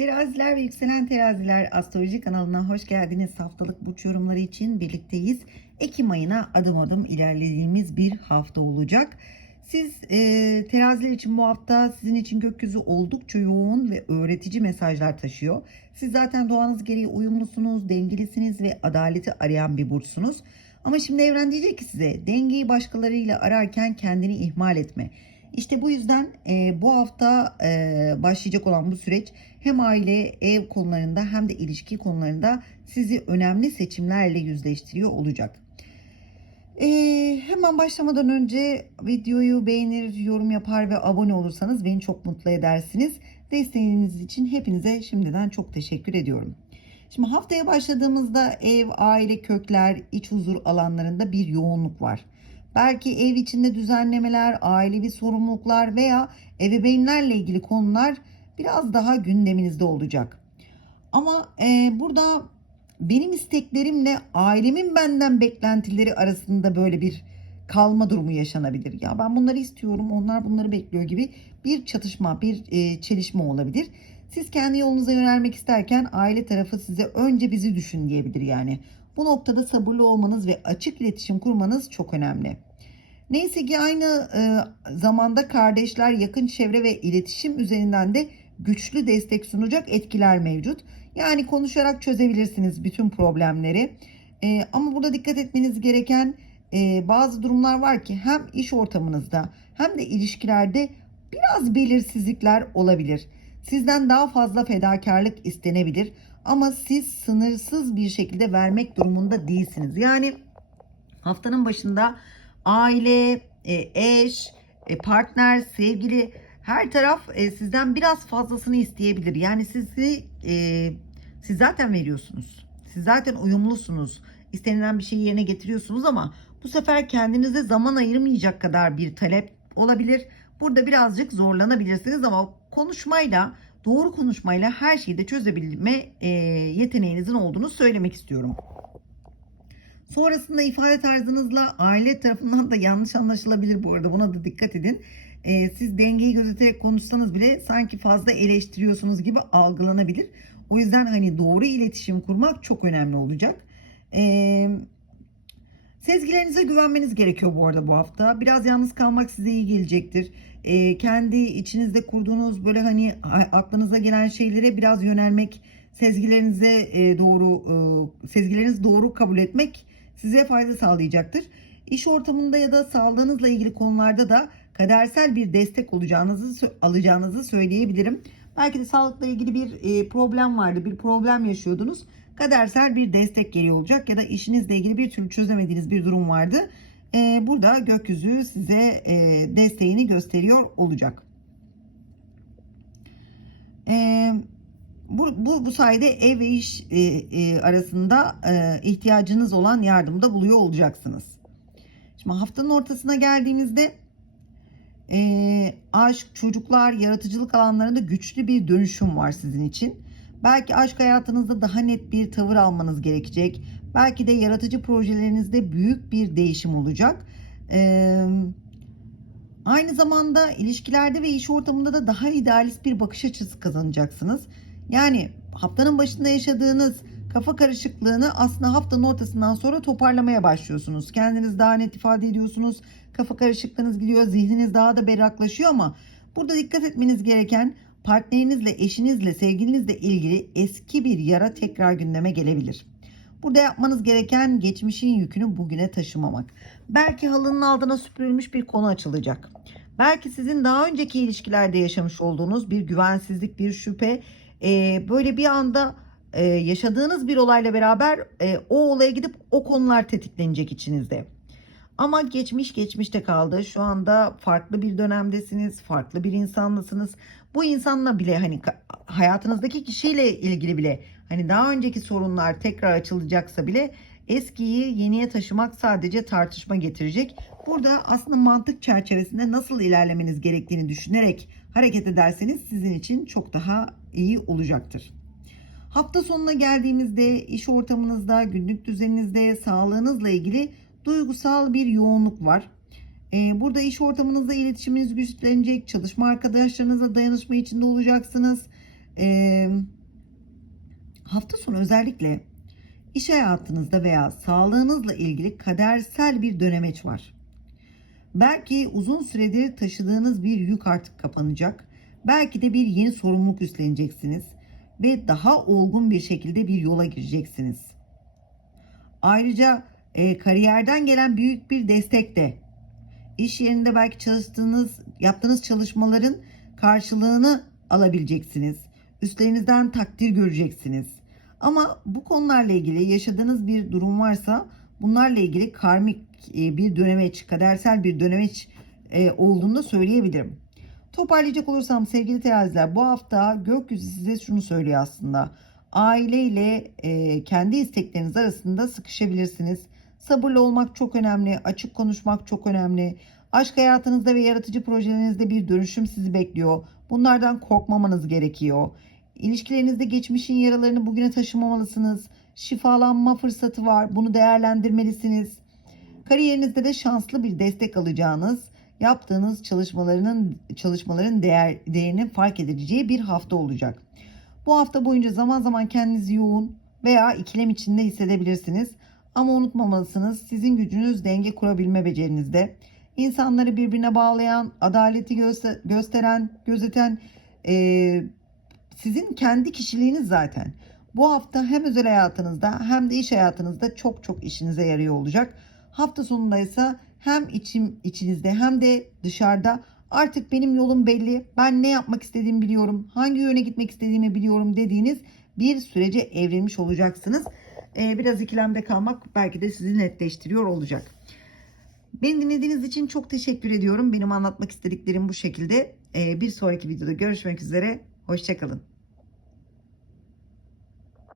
Teraziler ve yükselen teraziler astroloji kanalına hoş geldiniz. Haftalık burç yorumları için birlikteyiz. Ekim ayına adım adım ilerlediğimiz bir hafta olacak. Siz e, teraziler için bu hafta sizin için gökyüzü oldukça yoğun ve öğretici mesajlar taşıyor. Siz zaten doğanız gereği uyumlusunuz, dengelisiniz ve adaleti arayan bir burçsunuz. Ama şimdi evren diyecek ki size dengeyi başkalarıyla ararken kendini ihmal etme. İşte bu yüzden e, bu hafta e, başlayacak olan bu süreç hem aile, ev konularında hem de ilişki konularında sizi önemli seçimlerle yüzleştiriyor olacak. E, hemen başlamadan önce videoyu beğenir, yorum yapar ve abone olursanız beni çok mutlu edersiniz. Desteğiniz için hepinize şimdiden çok teşekkür ediyorum. Şimdi haftaya başladığımızda ev, aile, kökler, iç huzur alanlarında bir yoğunluk var. Belki ev içinde düzenlemeler, ailevi sorumluluklar veya ebeveynlerle ilgili konular biraz daha gündeminizde olacak. Ama e, burada benim isteklerimle ailemin benden beklentileri arasında böyle bir kalma durumu yaşanabilir. Ya ben bunları istiyorum, onlar bunları bekliyor gibi bir çatışma, bir e, çelişme olabilir. Siz kendi yolunuza yönelmek isterken aile tarafı size önce bizi düşün diyebilir yani. Bu noktada sabırlı olmanız ve açık iletişim kurmanız çok önemli. Neyse ki aynı e, zamanda kardeşler, yakın çevre ve iletişim üzerinden de güçlü destek sunacak etkiler mevcut. Yani konuşarak çözebilirsiniz bütün problemleri. E, ama burada dikkat etmeniz gereken e, bazı durumlar var ki hem iş ortamınızda hem de ilişkilerde biraz belirsizlikler olabilir. Sizden daha fazla fedakarlık istenebilir ama siz sınırsız bir şekilde vermek durumunda değilsiniz. Yani haftanın başında aile, e, eş, e, partner, sevgili her taraf e, sizden biraz fazlasını isteyebilir. Yani sizi siz zaten veriyorsunuz. Siz zaten uyumlusunuz. İstenilen bir şeyi yerine getiriyorsunuz ama bu sefer kendinize zaman ayırmayacak kadar bir talep olabilir. Burada birazcık zorlanabilirsiniz ama konuşmayla, doğru konuşmayla her şeyi de çözebilme yeteneğinizin olduğunu söylemek istiyorum. Sonrasında ifade tarzınızla aile tarafından da yanlış anlaşılabilir bu arada. Buna da dikkat edin. Ee, siz dengeyi gözeterek konuşsanız bile sanki fazla eleştiriyorsunuz gibi algılanabilir. O yüzden hani doğru iletişim kurmak çok önemli olacak. Ee, sezgilerinize güvenmeniz gerekiyor bu arada bu hafta. Biraz yalnız kalmak size iyi gelecektir. Ee, kendi içinizde kurduğunuz böyle hani aklınıza gelen şeylere biraz yönelmek, sezgilerinize e, doğru, e, sezgilerinizi doğru kabul etmek size fayda sağlayacaktır. İş ortamında ya da sağlığınızla ilgili konularda da kadersel bir destek olacağınızı alacağınızı söyleyebilirim. Belki de sağlıkla ilgili bir e, problem vardı, bir problem yaşıyordunuz. Kadersel bir destek geliyor olacak ya da işinizle ilgili bir türlü çözemediğiniz bir durum vardı. E, burada gökyüzü size e, desteğini gösteriyor olacak. Eee bu, bu, bu sayede ev ve iş e, e, arasında e, ihtiyacınız olan yardımda buluyor olacaksınız. Şimdi haftanın ortasına geldiğimizde e, aşk, çocuklar, yaratıcılık alanlarında güçlü bir dönüşüm var sizin için. Belki aşk hayatınızda daha net bir tavır almanız gerekecek. Belki de yaratıcı projelerinizde büyük bir değişim olacak. Eee Aynı zamanda ilişkilerde ve iş ortamında da daha idealist bir bakış açısı kazanacaksınız. Yani haftanın başında yaşadığınız kafa karışıklığını aslında haftanın ortasından sonra toparlamaya başlıyorsunuz. Kendiniz daha net ifade ediyorsunuz. Kafa karışıklığınız gidiyor, zihniniz daha da berraklaşıyor ama burada dikkat etmeniz gereken partnerinizle, eşinizle, sevgilinizle ilgili eski bir yara tekrar gündeme gelebilir. Burada yapmanız gereken geçmişin yükünü bugüne taşımamak. Belki halının altına süpürülmüş bir konu açılacak. Belki sizin daha önceki ilişkilerde yaşamış olduğunuz bir güvensizlik, bir şüphe e, böyle bir anda e, yaşadığınız bir olayla beraber e, o olaya gidip o konular tetiklenecek içinizde. Ama geçmiş geçmişte kaldı. Şu anda farklı bir dönemdesiniz, farklı bir insanlısınız. Bu insanla bile hani hayatınızdaki kişiyle ilgili bile hani daha önceki sorunlar tekrar açılacaksa bile eskiyi yeniye taşımak sadece tartışma getirecek. Burada aslında mantık çerçevesinde nasıl ilerlemeniz gerektiğini düşünerek hareket ederseniz sizin için çok daha iyi olacaktır. Hafta sonuna geldiğimizde iş ortamınızda, günlük düzeninizde, sağlığınızla ilgili duygusal bir yoğunluk var. Ee, burada iş ortamınızda iletişiminiz güçlenecek, çalışma arkadaşlarınızla dayanışma içinde olacaksınız. Ee, hafta sonu özellikle iş hayatınızda veya sağlığınızla ilgili kadersel bir dönemeç var. Belki uzun süredir taşıdığınız bir yük artık kapanacak. Belki de bir yeni sorumluluk üstleneceksiniz ve daha olgun bir şekilde bir yola gireceksiniz. Ayrıca e, kariyerden gelen büyük bir destek de iş yerinde belki çalıştığınız, yaptığınız çalışmaların karşılığını alabileceksiniz. Üstlerinizden takdir göreceksiniz. Ama bu konularla ilgili yaşadığınız bir durum varsa bunlarla ilgili karmik e, bir dönemeç, kadersel bir dönemeç e, olduğunu söyleyebilirim. Toparlayacak olursam sevgili teraziler bu hafta gökyüzü size şunu söylüyor aslında. Aileyle e, kendi istekleriniz arasında sıkışabilirsiniz. Sabırlı olmak çok önemli, açık konuşmak çok önemli. Aşk hayatınızda ve yaratıcı projelerinizde bir dönüşüm sizi bekliyor. Bunlardan korkmamanız gerekiyor. İlişkilerinizde geçmişin yaralarını bugüne taşımamalısınız. Şifalanma fırsatı var. Bunu değerlendirmelisiniz. Kariyerinizde de şanslı bir destek alacağınız, yaptığınız çalışmalarının çalışmaların değer, değerini fark edileceği bir hafta olacak. Bu hafta boyunca zaman zaman kendinizi yoğun veya ikilem içinde hissedebilirsiniz. Ama unutmamalısınız sizin gücünüz denge kurabilme becerinizde. İnsanları birbirine bağlayan, adaleti göster- gösteren, gözeten e, sizin kendi kişiliğiniz zaten. Bu hafta hem özel hayatınızda hem de iş hayatınızda çok çok işinize yarıyor olacak. Hafta sonunda ise hem içim içinizde hem de dışarıda artık benim yolum belli. Ben ne yapmak istediğimi biliyorum. Hangi yöne gitmek istediğimi biliyorum dediğiniz bir sürece evrilmiş olacaksınız. Ee, biraz ikilemde kalmak belki de sizi netleştiriyor olacak. Beni dinlediğiniz için çok teşekkür ediyorum. Benim anlatmak istediklerim bu şekilde. Ee, bir sonraki videoda görüşmek üzere. Hoşçakalın.